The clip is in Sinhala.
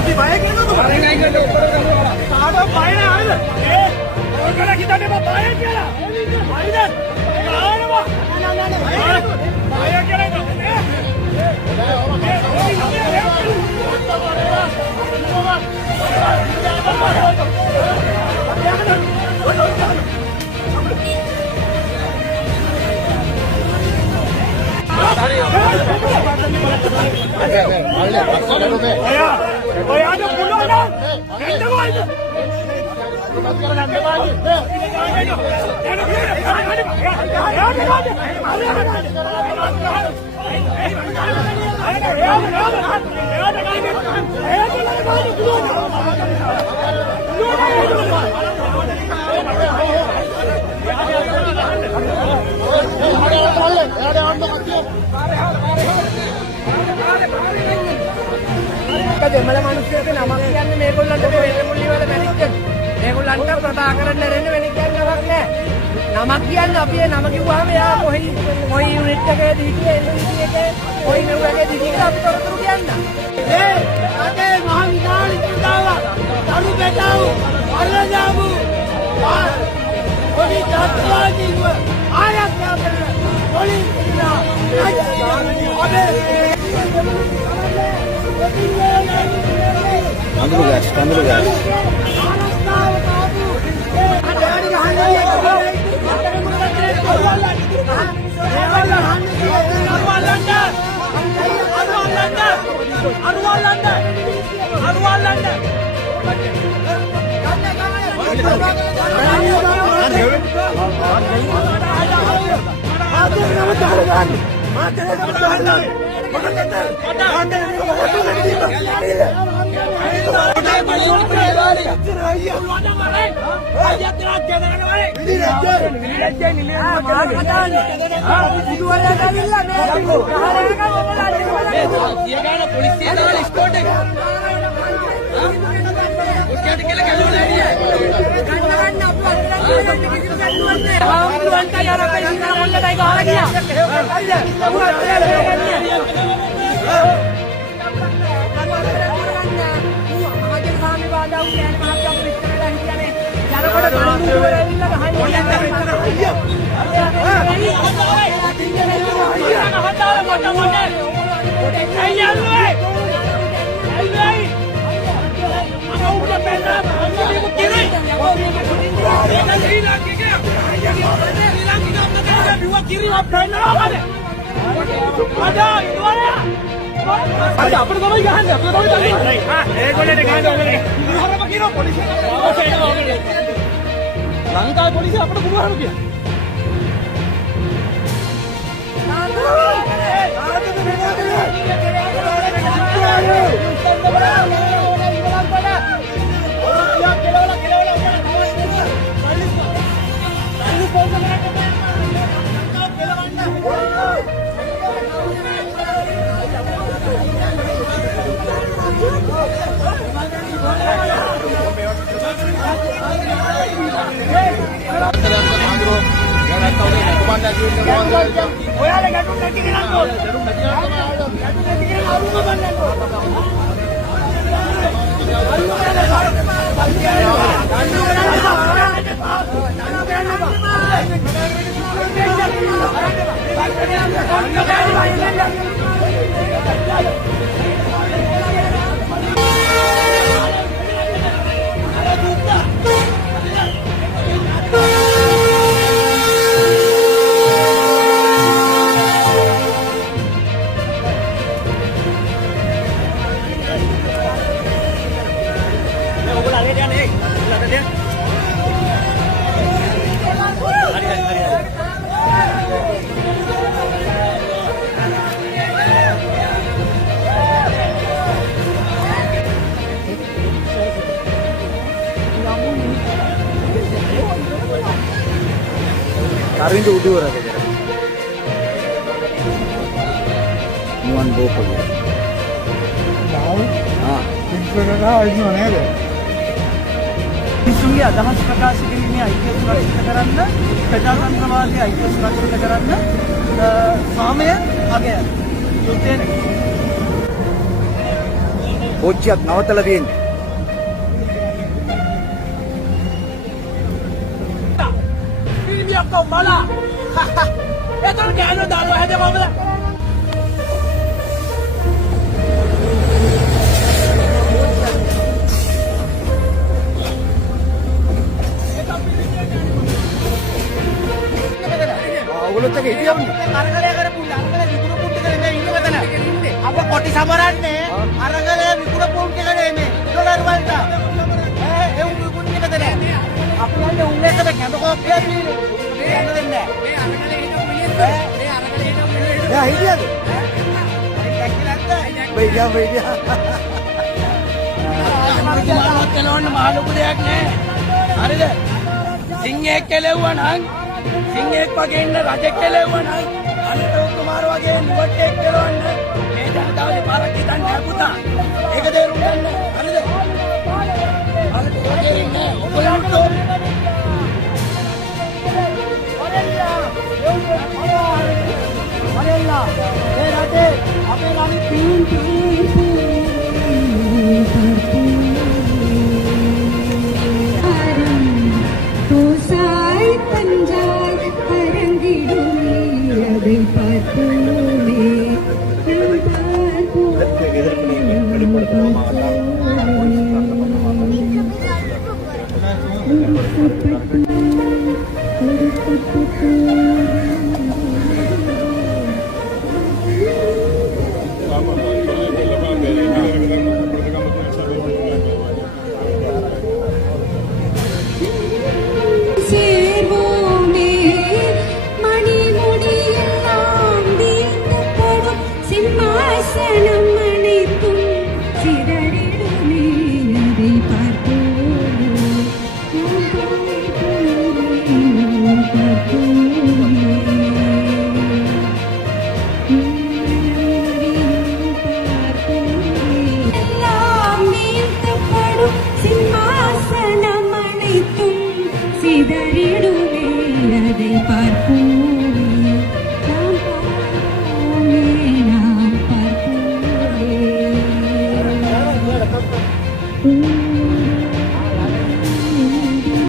අපි බය කියනවද? බය නැහැ කියලා. කාටවත් බය නැහැ. ඔයගොල්ලෝ හිතන්නේ මම බය කියලා. හරිද? ආනවා. බය කියලා. දෙමළ මිනිස්සුන්ට නමක් කියන්නේ මේගොල්ලන්ට මේ වෙලමුල්ලි වල මැනිච්ච. මේගොල්ලන්ට ප්‍රභාකරන් නැරෙන්න වෙන කියන්නේ නමක් නැහැ. නමක් කියන්නේ අපි නම කිව්වහම එයා කොයි යුනිට් එකේද හිටියේ එල්ලීඩි එකේ කොයි නෙවුරකේද හිටියේ අපි තොරතුරු කියන්න. අනේ මහ විනාඩි 30ක් අනු බෙටව අල්ලජාමු. පොඩි තාත්වාදීව ආයක් යාපන පොලිසියා Tandu gas. ලංකාවේ පොලිසිය අපිට පුළුවන් කියලා. ඔයාලා ගැටුම් නැති කෙනා කොහොමද? ගැටුම් නැති කෙනා අරුම Karindu udah ada. Nuan bopo. මිනිසුන්ගේ අදහස් ප්‍රකාශ කිරීමේ අයිතිය සුරක්ෂිත කරන්න, ප්‍රජාතන්ත්‍රවාදී අයිතිය සුරක්ෂිත කරන්න සාමය අගය යුද්ධය කෝච්චියක් නවත්තලා තියෙන්නේ. පිළිමියක් කොම්මලා. එතන ගෑනු දාලා හැදෙවමද? ඔයගොල්ලොත් එක හිටියවනේ. අරගලය කරපු අරගල විකුණු පුට්ටි කරගෙන ඉන්න මෙතන. අප කොටි සමරන්නේ අරගලය විකුණු පුට්ටි කරගෙන ඩොලර් වලට. ඒ විකුණු මෙතන. අපි යන්නේ උන් එක්කද කැමකෝ කියන්නේ. මේ යන්න දෙන්නේ නැහැ. මේ අරගලේ හිටපු මිනිස්සු. මේ අරගලේ හිටපු මිනිස්සු. එයා හිටියද? බයියා බයියා. මානවත් කෙලවන්න මහ ලොකු දෙයක් නෑ. හරිද? සිංහෙක් කෙලෙව්වා නම් සිංහෙක් වගේ ඉන්න රජෙක් කෙලෙව්වා නම් අනිත් කුමාර වගේ නුවටෙක් කෙලවන්න මේ ජනතාවගේ පාරක් හිතන්නේ නෑ පුතා. ඒක තේරුම් ගන්න. හරිද? අනිත් වගේ ඉන්නේ ඔයගොල්ලන්ට වරෙල්ලා ඒ රටේ අපේ රණි පීන් तो साई पंजाब परंगिडुमी अभी पातुमे எதிர்ப்பு வெளிப்படுத்தணுமா